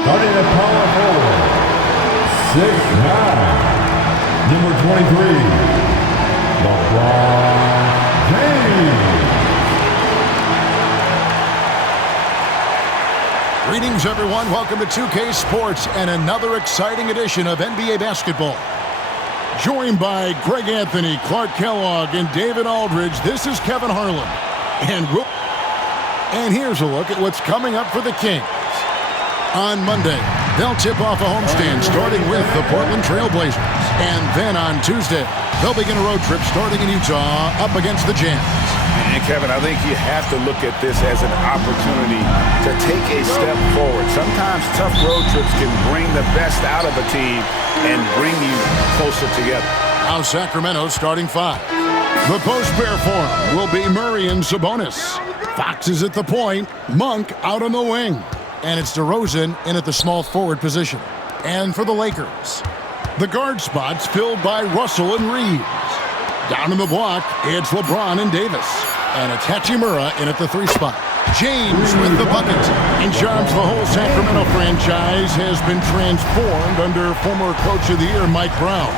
Starting at power forward, 6'9", number 23, LeBron James. Greetings, everyone. Welcome to 2K Sports and another exciting edition of NBA basketball. Joined by Greg Anthony, Clark Kellogg, and David Aldridge, this is Kevin Harlan. And here's a look at what's coming up for the Kings. On Monday, they'll tip off a homestand starting with the Portland Trail Blazers. And then on Tuesday, they'll begin a road trip starting in Utah up against the Jazz. And Kevin, I think you have to look at this as an opportunity to take a step forward. Sometimes tough road trips can bring the best out of a team and bring you closer together. Now Sacramento starting five. The post pair form will be Murray and Sabonis. Fox is at the point, Monk out on the wing. And it's DeRozan in at the small forward position. And for the Lakers, the guard spots filled by Russell and Reeves. Down in the block, it's LeBron and Davis. And it's Hachimura in at the three spot. James with the bucket. In charge, the whole Sacramento franchise has been transformed under former Coach of the Year Mike Brown.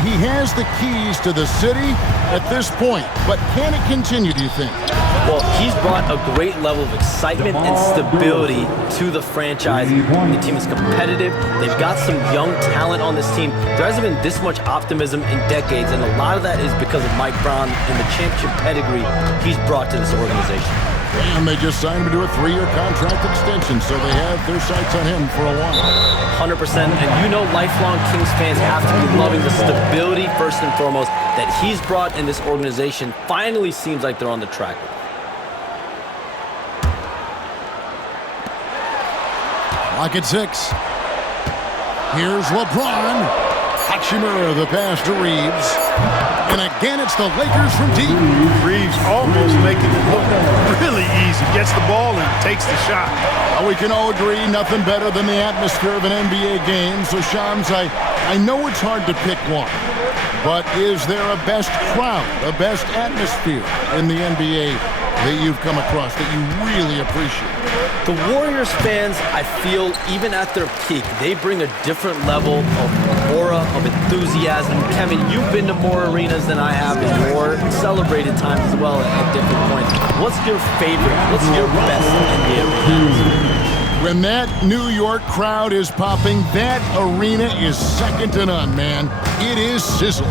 He has the keys to the city at this point, but can it continue, do you think? Well, he's brought a great level of excitement and stability to the franchise. The team is competitive. They've got some young talent on this team. There hasn't been this much optimism in decades, and a lot of that is because of Mike Brown and the championship pedigree he's brought to this organization. And they just signed him to a 3-year contract extension, so they have their sights on him for a while. 100%. And you know lifelong Kings fans have to be loving the stability, first and foremost, that he's brought in this organization. Finally seems like they're on the track. Lock at 6. Here's LeBron. Hachimura, the pass to Reeves. And again, it's the Lakers from deep. Reeves almost making it look really easy. Gets the ball and takes the shot. We can all agree nothing better than the atmosphere of an NBA game. So, Shams, I know it's hard to pick one. But is there a best crowd, a best atmosphere in the NBA that you've come across that you really appreciate? The Warriors fans, I feel, even at their peak, they bring a different level of aura, of enthusiasm. Kevin, you've been to more arenas than I have in more celebrated times as well at different points. What's your favorite? What's your best NBA arena? When that New York crowd is popping, that arena is second to none, man. It is sizzling.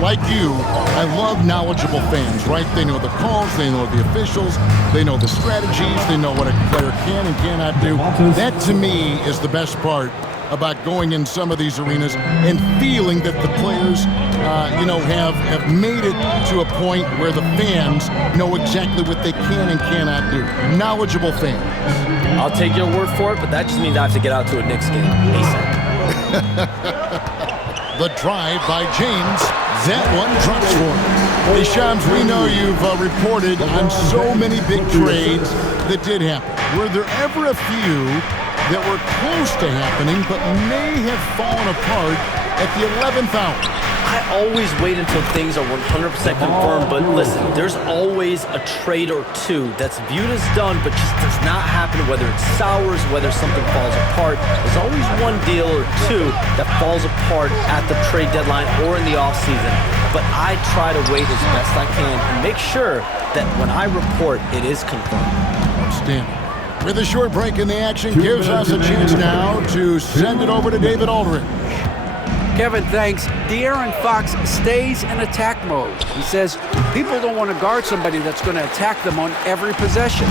Like you, I love knowledgeable fans, right? They know the calls, they know the officials, they know the strategies, they know what a player can and cannot do. That, to me, is the best part about going in some of these arenas and feeling that the players, have made it to a point where the fans know exactly what they can and cannot do. Knowledgeable fans. I'll take your word for it, but that just means I have to get out to a Knicks game ASAP. The drive by James. That one drops for him. Hey, Shams, we know you've reported on so many big trades that did happen. Were there ever a few that were close to happening but may have fallen apart at the 11th hour? I always wait until things are 100% confirmed, but listen, there's always a trade or two that's viewed as done but just does not happen, whether it sours, whether something falls apart. There's always one deal or two that falls apart at the trade deadline or in the offseason, but I try to wait as best I can and make sure that when I report, it is confirmed. Outstanding. With a short break in the action, gives us a chance now to send it over to David Aldridge. Kevin, thanks. De'Aaron Fox stays in attack mode. He says people don't want to guard somebody that's going to attack them on every possession.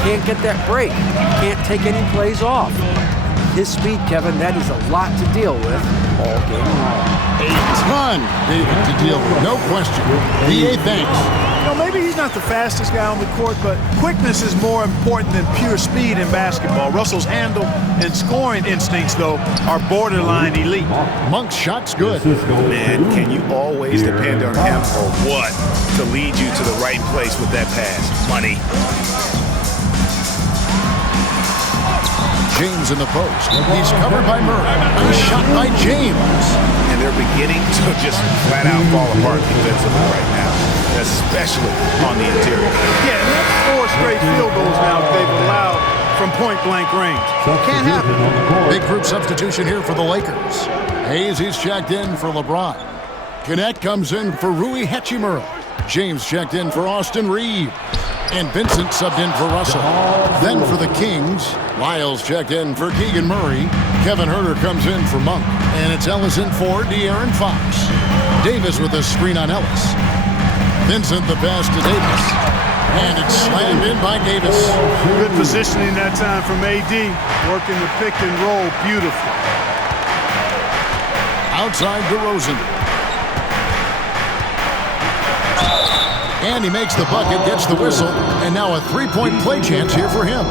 Can't get that break. Can't take any plays off. His speed, Kevin, that is a lot to deal with all game long. A ton, David, to deal with. No question. DA, thanks. Maybe he's not the fastest guy on the court, but quickness is more important than pure speed in basketball. Russell's handle and scoring instincts, though, are borderline elite. Monk's shot's good. Man, can you always depend on him or what to lead you to the right place with that pass? Money. James in the post. He's covered by Murray. Nice shot by James. And they're beginning to just flat out fall apart defensively right now, especially on the interior. Yeah, and that's 4 straight field goals now they've allowed from point-blank range. Can't happen. On the court. Big group substitution here for the Lakers. Hayes, he's checked in for LeBron. Connect comes in for Rui Hachimura. James checked in for Austin Reeves. And Vincent subbed in for Russell. Then for the Kings, Lyles checked in for Keegan Murray. Kevin Huerter comes in for Monk. And it's Ellis in for De'Aaron Fox. Davis with a screen on Ellis. Vincent the pass to Davis. And it's slammed in by Davis. Good positioning that time from AD. Working the pick and roll beautifully. Outside DeRozan. And he makes the bucket, gets the whistle, and now a three-point play chance here for him.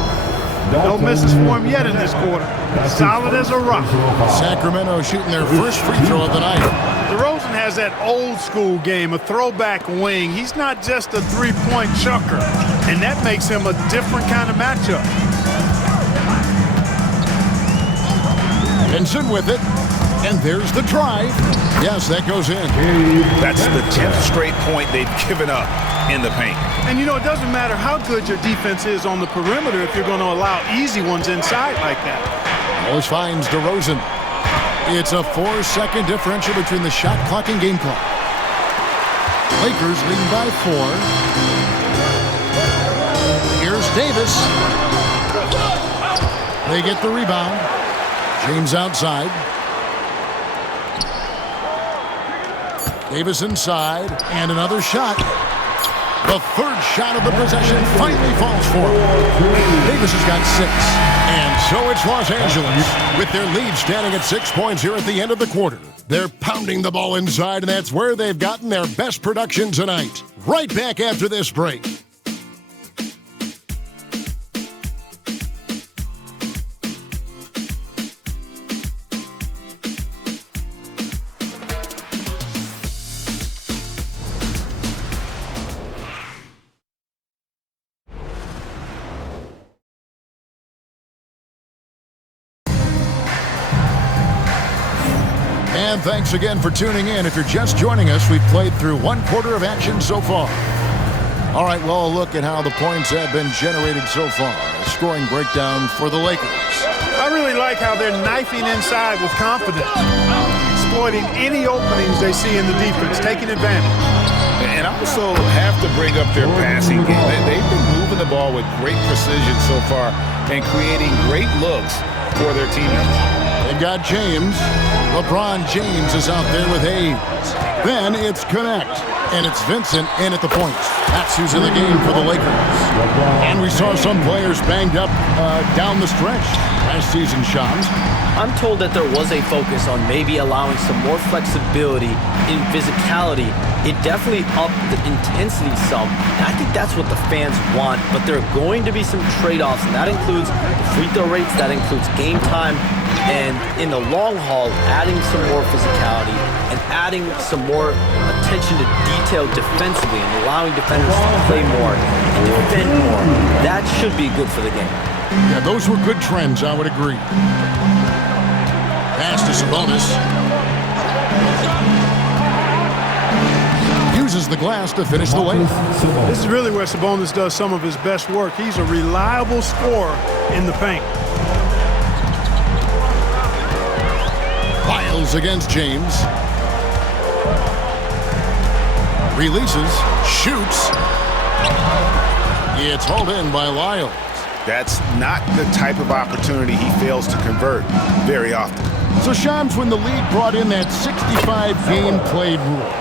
No misses for him yet in this quarter. Solid as a rock. Sacramento shooting their first free throw of the night. DeRozan has that old school game, a throwback wing. He's not just a three-point chucker, and that makes him a different kind of matchup. Vincent with it, and there's the drive. Yes, that goes in. That's the 10th straight point they've given up in the paint. And, you know, it doesn't matter how good your defense is on the perimeter if you're going to allow easy ones inside like that. Always finds DeRozan. It's a 4-second differential between the shot clock and game clock. Lakers leading by 4. Here's Davis. They get the rebound. James outside. Davis inside, and another shot. The third shot of the possession finally falls for him. Davis has got 6. And so it's Los Angeles with their lead standing at 6 points here at the end of the quarter. They're pounding the ball inside, and that's where they've gotten their best production tonight. Right back after this break. And thanks again for tuning in. If you're just joining us, we've played through 1 quarter of action so far. All right, well, a look at how the points have been generated so far. A scoring breakdown for the Lakers. I really like how they're knifing inside with confidence, exploiting any openings they see in the defense, taking advantage. And I also have to bring up their passing game. They've been moving the ball with great precision so far and creating great looks for their teammates. They've got James. LeBron James is out there with Hayes. Then it's Connect. And it's Vincent in at the point. That's who's in the game for the Lakers. And we saw some players banged up down the stretch last season, Sean. I'm told that there was a focus on maybe allowing some more flexibility in physicality. It definitely upped the intensity some, and I think that's what the fans want, but there are going to be some trade-offs, and that includes the free throw rates, that includes game time, and in the long haul, adding some more physicality and adding some more attention to detail defensively and allowing defenders to play more and defend more. That should be good for the game. Yeah, those were good trends, I would agree. Pass to Sabonis. Uses the glass to finish the layup. This is really where Sabonis does some of his best work. He's a reliable scorer in the paint. Lyles against James. Releases, shoots. It's hauled in by Lyles. That's not the type of opportunity he fails to convert very often. So Shams, when the league brought in that 65 game played rule,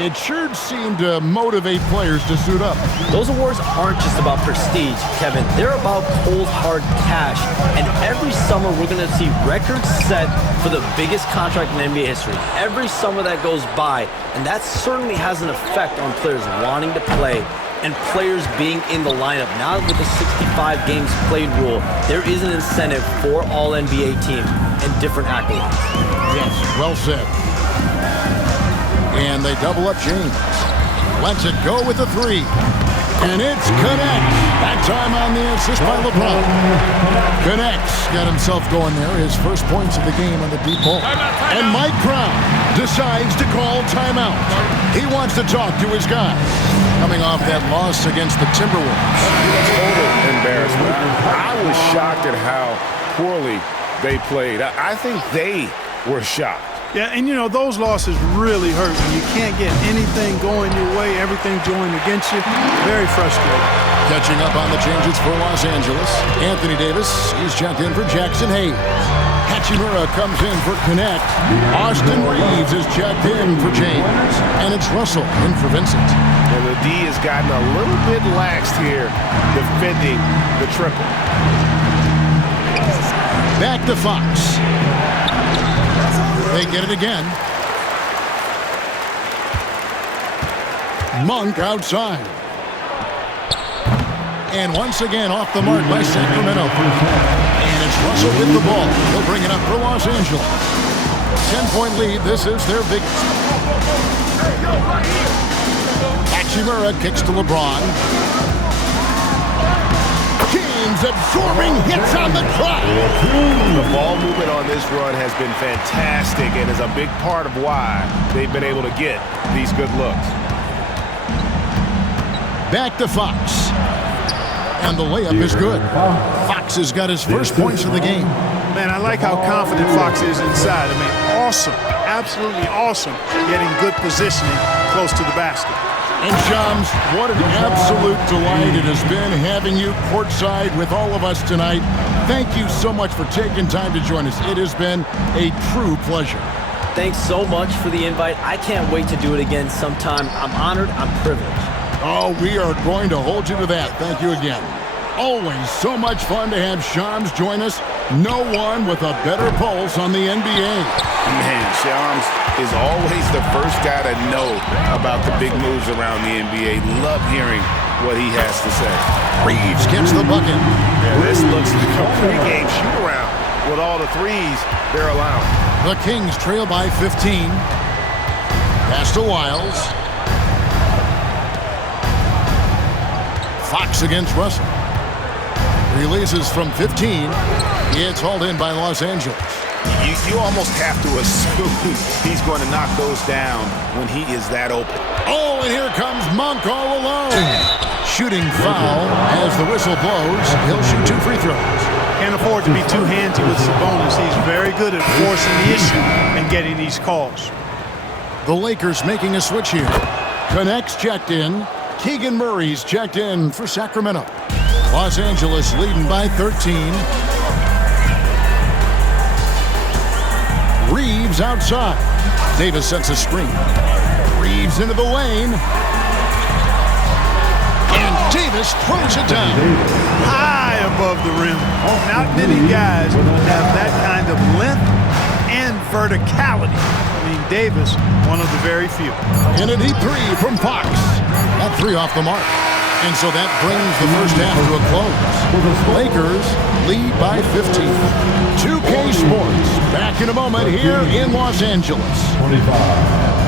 it sure seemed to motivate players to suit up. Those awards aren't just about prestige, Kevin. They're about cold, hard cash. And every summer, we're going to see records set for the biggest contract in NBA history. Every summer that goes by. And that certainly has an effect on players wanting to play and players being in the lineup. Now with the 65 games played rule, there is an incentive for all NBA teams and different accolades. Yes, well said. And they double up James. Lets it go with the 3. And it's Connect. That time on the assist by LeBron. Connects. Got himself going there. His first points of the game on the deep ball. And Mike Brown decides to call timeout. He wants to talk to his guys. Coming off that loss against the Timberwolves. Total embarrassment. I was shocked at how poorly they played. I think they were shocked. Yeah, and you know, those losses really hurt when you can't get anything going your way, everything's going against you. Very frustrating. Catching up on the changes for Los Angeles. Anthony Davis, he's checked in for Jackson Hayes. Hachimura comes in for Connect. Austin Reeves is checked in for James. And it's Russell in for Vincent. And the D has gotten a little bit laxed here defending the triple. Back to Fox. They get it again. Monk outside. And once again off the mark by Sacramento. And it's Russell with the ball. He'll bring it up for Los Angeles. 10-point lead. This is their biggest. Hachimura kicks to LeBron. James absorbing hits on the clock. The ball movement on this run has been fantastic and is a big part of why they've been able to get these good looks. Back to Fox. And the layup is good. Fox has got his first points of the game. Man, I like how confident Fox is inside. I mean, awesome, absolutely awesome, getting good positioning close to the basket. And Shams, what an absolute delight it has been having you courtside with all of us tonight. Thank you so much for taking time to join us. It has been a true pleasure. Thanks so much for the invite. I can't wait to do it again sometime. I'm honored. I'm privileged. Oh, we are going to hold you to that. Thank you again. Always so much fun to have Shams join us. No one with a better pulse on the NBA. Man, Shams is always the first guy to know about the big moves around the NBA. Love hearing what he has to say. Reeves gets the bucket. Yeah, this looks like a pregame shoot-around with all the threes they're allowing. The Kings trail by 15. Pass to Wiles. Fox against Russell. Releases from 15. It's hauled in by Los Angeles. You almost have to assume he's going to knock those down when he is that open. Oh, and here comes Monk all alone. Shooting foul as the whistle blows. He'll shoot 2 free throws. Can't afford to be too handsy with Sabonis. He's very good at forcing the issue and getting these calls. The Lakers making a switch here. Connects checked in. Keegan Murray's checked in for Sacramento. Los Angeles leading by 13. Reeves outside. Davis sets a screen. Reeves into the lane. And Davis throws it down. High above the rim. Not many guys have that kind of length and verticality. I mean, Davis, one of the very few. And a deep three from Fox. That three off the mark. And so that brings the first half to a close. Lakers lead by 15. 2K Sports back in a moment here in Los Angeles. 25.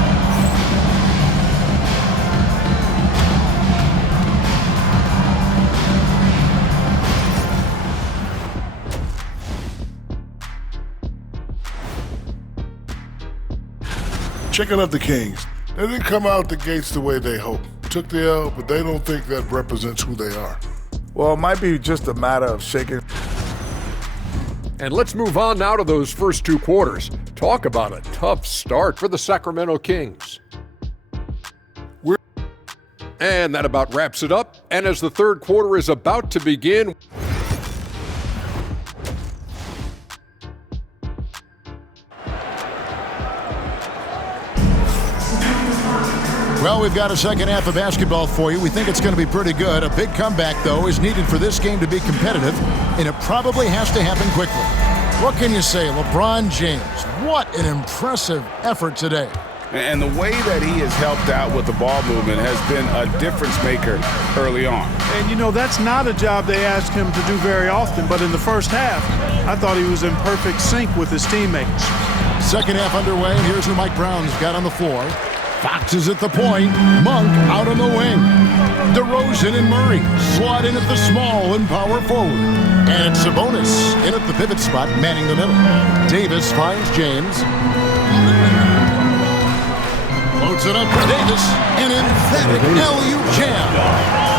Checking out the Kings. They didn't come out the gates the way they hoped. Took the L, but they don't think that represents who they are. Well, it might be just a matter of shaking. And let's move on now to those first 2 quarters. Talk about a tough start for the Sacramento Kings. And that about wraps it up. And as the third quarter is about to begin, Well, we've got a second half of basketball for you. We think it's going to be pretty good. A big comeback, though, is needed for this game to be competitive, and it probably has to happen quickly. What can you say? LeBron James, what an impressive effort today. And the way that he has helped out with the ball movement has been a difference maker early on. And, you know, that's not a job they ask him to do very often, but in the first half, I thought he was in perfect sync with his teammates. Second half underway, and here's who Mike Brown's got on the floor. Fox is at the point. Monk out on the wing. DeRozan and Murray slot in at the small and power forward. And it's Sabonis in at the pivot spot, manning the middle. Davis finds James. Floats it up for Davis. An emphatic alley-oop jam.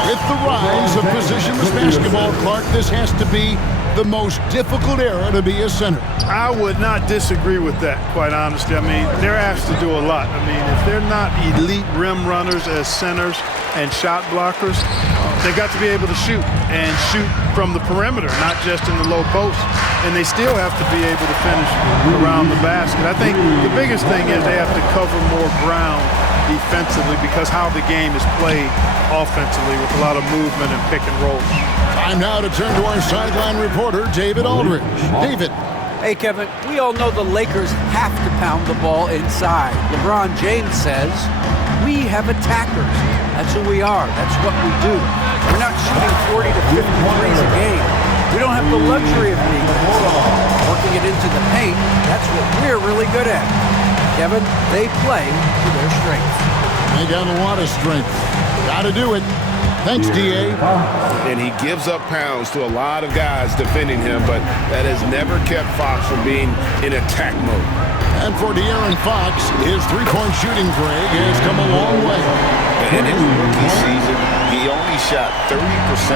With the rise of positionless basketball, Clark, this has to be the most difficult era to be a center. I would not disagree with that, quite honestly. I mean, they're asked to do a lot. I mean, if they're not elite rim runners as centers and shot blockers, they got to be able to shoot and shoot from the perimeter, not just in the low post. And they still have to be able to finish around the basket. I think the biggest thing is they have to cover more ground defensively because how the game is played offensively with a lot of movement and pick and roll. Time now to turn to our sideline reporter, David Aldridge. David. Hey, Kevin, we all know the Lakers have to pound the ball inside. LeBron James says, we have attackers. That's who we are. That's what we do. We're not shooting 40 to 50 threes a game. We don't have the luxury of being working it into the paint. That's what we're really good at. Kevin, they play to their strengths. They got a lot of strength. Got to do it. Thanks, D.A. And he gives up pounds to a lot of guys defending him, but that has never kept Fox from being in attack mode. And for De'Aaron Fox, his three-point shooting, Greg, has come a long way. In his rookie season, he only shot 30%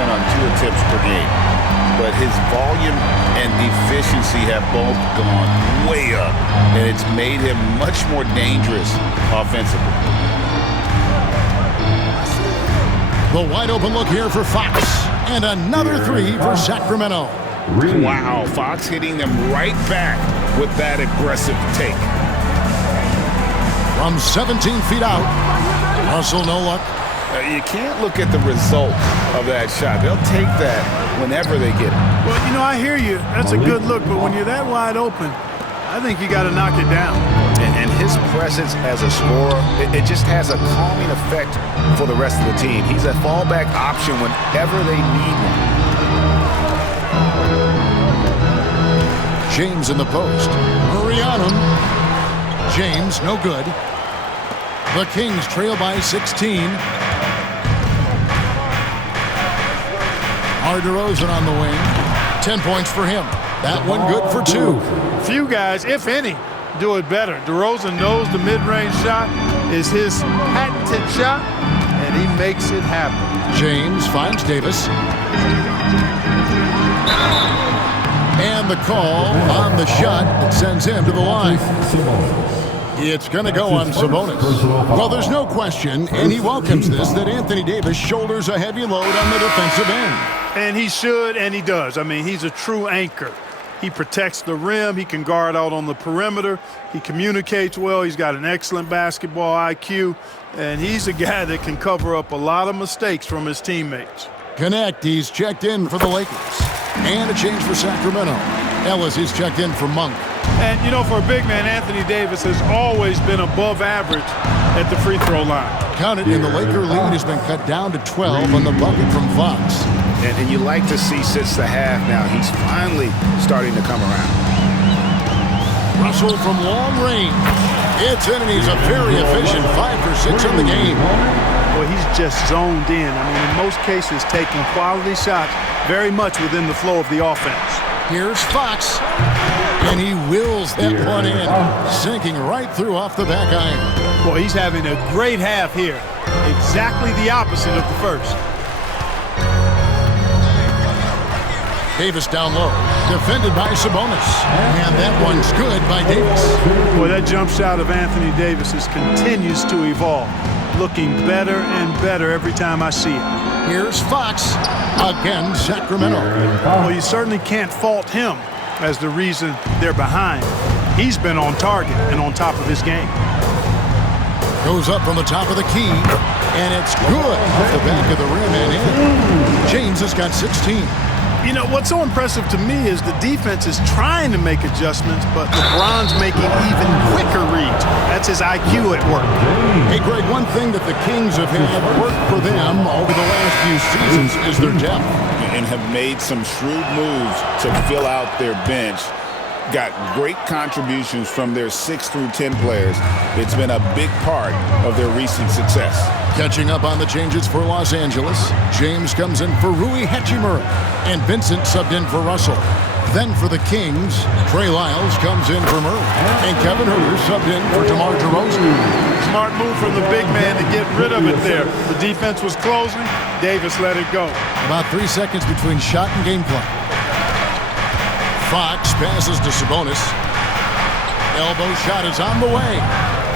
on 2 attempts per game. But his volume and efficiency have both gone way up, and it's made him much more dangerous offensively. The wide-open look here for Fox. And another three for Sacramento. Wow, Fox hitting them right back with that aggressive take. From 17 feet out, Russell no luck. You can't look at the result of that shot. They'll take that whenever they get it. Well, you know, I hear you. That's a good look, but when you're that wide open, I think you got to knock it down. And his presence as a scorer, it just has a calming effect for the rest of the team. He's a fallback option whenever they need one. James in the post. Murray on him. James, no good. The Kings trail by 16. DeRozan on the wing. 10 points for him. That one good for 2. Few guys, if any, do it better. DeRozan knows the mid-range shot is his patented shot, and he makes it happen. James finds Davis. And the call on the shot that sends him to the line. It's going to go on Sabonis. Well, there's no question, and he welcomes this, that Anthony Davis shoulders a heavy load on the defensive end. And he should, and he does. I mean, he's a true anchor. He protects the rim. He can guard out on the perimeter. He communicates well. He's got an excellent basketball IQ. And he's a guy that can cover up a lot of mistakes from his teammates. Connect, he's checked in for the Lakers. And a change for Sacramento. Ellis is checked in for Monk. And, you know, for a big man, Anthony Davis has always been above average at the free throw line. Count it, and the Laker lead has been cut down to 12 on the bucket from Fox. And you like to see since the half now, he's finally starting to come around. Russell from long range. It's in, and he's a very efficient 5 for 6 in the game. Well, he's just zoned in. I mean, in most cases, taking quality shots very much within the flow of the offense. Here's Fox, and he wills that one in, sinking right through off the back iron. Boy, he's having a great half here. Exactly the opposite of the first. Davis down low, defended by Sabonis. And that one's good by Davis. Boy, that jump shot of Anthony Davis continues to evolve. Looking better and better every time I see it. Here's Fox. Again, Sacramento. Well, you certainly can't fault him as the reason they're behind. He's been on target and on top of his game. Goes up from the top of the key, and it's good off the back of the rim and in. James has got 16. You know, what's so impressive to me is the defense is trying to make adjustments, but LeBron's making even quicker reads. That's his IQ at work. Hey, Greg, one thing that the Kings have had work for them over the last few seasons is their depth. And have made some shrewd moves to fill out their bench. got great contributions from their 6 through 10 players. It's been a big part of their recent success. Catching up on the changes for Los Angeles, James comes in for Rui Hachimura, and Vincent subbed in for Russell. Then for the Kings, Trey Lyles comes in for Murray, and Kevin Huerter subbed in for DeMar DeRozan. Smart move from the big man to get rid of it there. The defense was closing. Davis let it go. About 3 seconds between shot and gameplay. Fox passes to Sabonis. Elbow shot is on the way.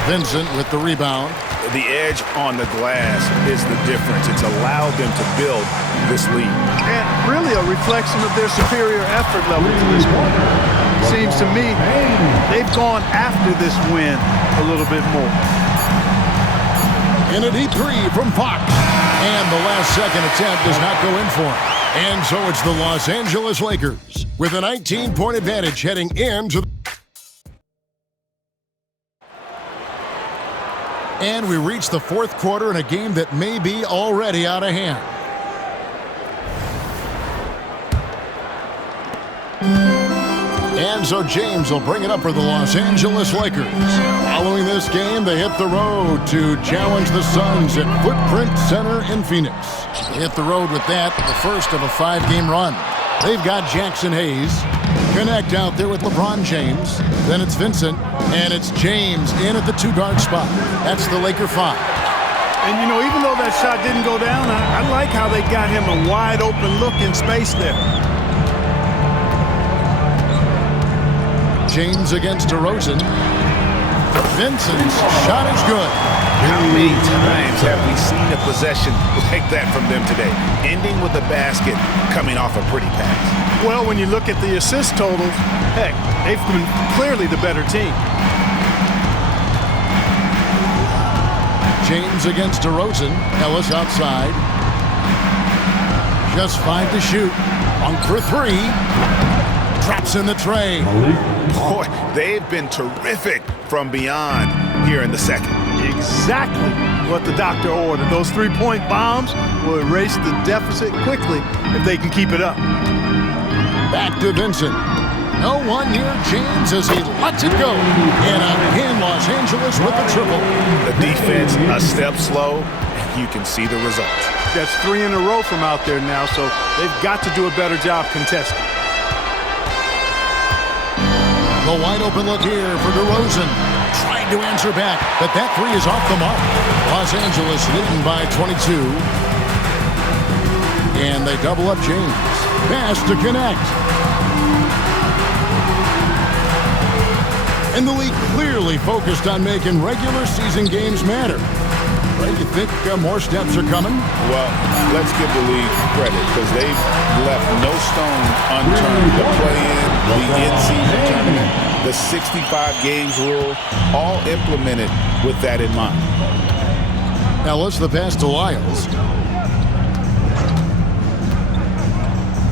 Vincent with the rebound. The edge on the glass is the difference. It's allowed them to build this lead. And really a reflection of their superior effort level to this point. Seems to me they've gone after this win a little bit more. And a deep three from Fox. And the last second attempt does not go in for him. And so it's the Los Angeles Lakers with a 19-point advantage heading into the... And we reach the fourth quarter in a game that may be already out of hand. And so James will bring it up for the Los Angeles Lakers. Following this game, they hit the road to challenge the Suns at Footprint Center in Phoenix. They hit the road with that, the first of a 5-game run. They've got Jackson Hayes. Connect out there with LeBron James. Then it's Vincent, and it's James in at the 2-guard spot. That's the Laker 5. And, you know, even though that shot didn't go down, I like how they got him a wide-open look in space there. James against DeRozan. Vincent's shot is good. How many times have we seen a possession like that from them today? Ending with a basket, coming off a pretty pass. Well, when you look at the assist totals, heck, they've been clearly the better team. James against DeRozan. Ellis outside. Just 5 to shoot. On for 3. Drops in the tray. Boy, they've been terrific from beyond here in the second. Exactly what the doctor ordered. Those 3-point bombs will erase the deficit quickly if they can keep it up. Back to Vincent. No one near James as he lets it go. And again, Los Angeles with the triple. The defense a step slow, and you can see the results. That's 3 in a row from out there now, so they've got to do a better job contesting. The wide open look here for DeRozan. Tried to answer back, but that 3 is off the mark. Los Angeles leading by 22. And they double up James. Pass to connect. And the league clearly focused on making regular season games matter. But you think more steps are coming? Well, let's give the league credit because they've left no stone unturned. The play-in, the in-season tournament, the 65 games rule, all implemented with that in mind. Now let's the pass to Lyles.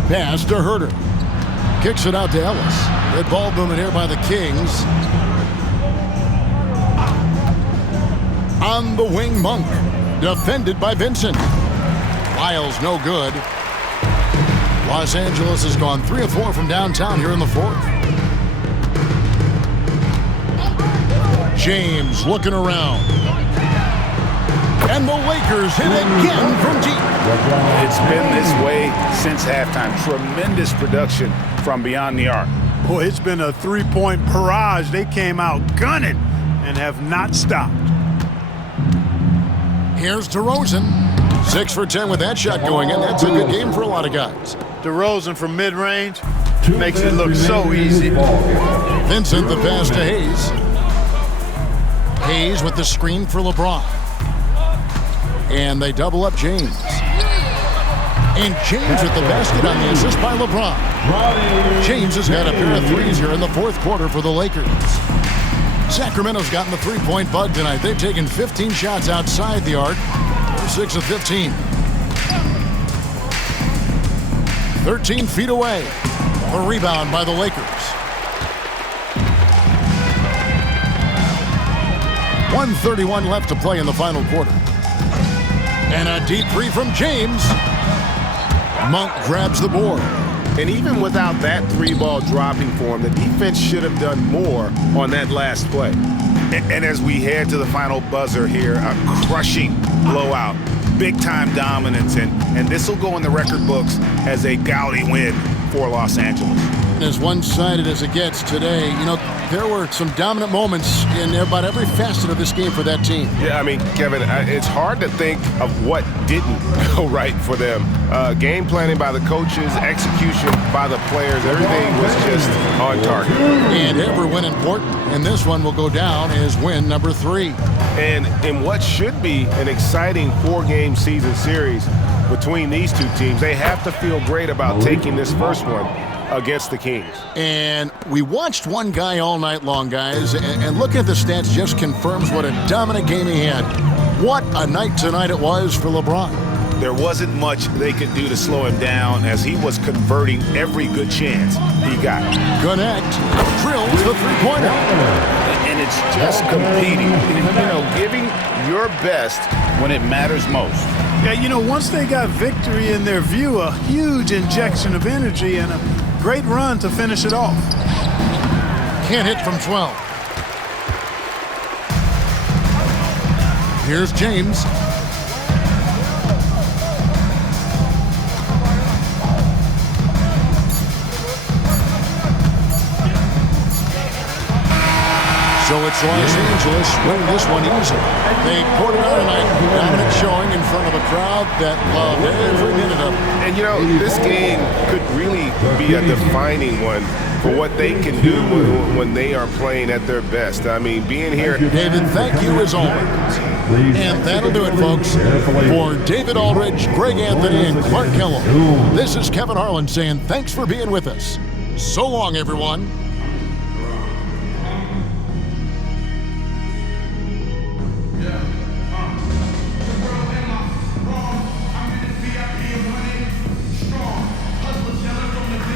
Pass to Huerter. Kicks it out to Ellis. Good ball movement here by the Kings. On the wing, Monk. Defended by Vincent. Lyles no good. Los Angeles has gone 3 of 4 from downtown here in the fourth. James looking around. And the Lakers hit again from deep. It's been this way since halftime. Tremendous production from beyond the arc. Boy, it's been a 3-point barrage. They came out gunning and have not stopped. Here's DeRozan. 6 for 10 with that shot going in. That's a good game for a lot of guys. DeRozan from mid-range makes it look so easy. Vincent the pass to Hayes. Hayes with the screen for LeBron. And they double up James. And James with the basket on the assist by LeBron. James has got a pair of 3s here in the fourth quarter for the Lakers. Sacramento's gotten the 3-point bug tonight. They've taken 15 shots outside the arc. 6 of 15. 13 feet away. A rebound by the Lakers. 1:31 left to play in the final quarter. And a deep 3 from James. Monk grabs the board. And even without that 3-ball dropping for him, the defense should have done more on that last play. And as we head to the final buzzer here, a crushing blowout, big-time dominance, and this will go in the record books as a gaudy win for Los Angeles. As one-sided as it gets today, you know, there were some dominant moments in about every facet of this game for that team. Yeah, I mean, Kevin, it's hard to think of what didn't go right for them. Game planning by the coaches, execution by the players, everything was just on target. And every win important, and this one will go down as win number 3. And in what should be an exciting 4-game season series between these two teams, they have to feel great about taking this first one against the Kings. And we watched one guy all night long, guys, and looking at the stats just confirms what a dominant game he had. What a night tonight it was for LeBron. There wasn't much they could do to slow him down as he was converting every good chance he got. Connect, drills the three-pointer. And it's just competing, giving your best when it matters most. Yeah, you know, once they got victory in their view, a huge injection of energy and a great run to finish it off. Can't hit from 12. Here's James. So it's Los Angeles winning this one easily. They poured it out tonight, dominant showing in front of a crowd that loved every minute of it. And you know, this game could really be a defining one for what they can do when they are playing at their best. I mean, being here. David, thank you as always. And that'll do it, folks. For David Aldridge, Greg Anthony, and Clark Kellogg, this is Kevin Harlan saying thanks for being with us. So long, everyone.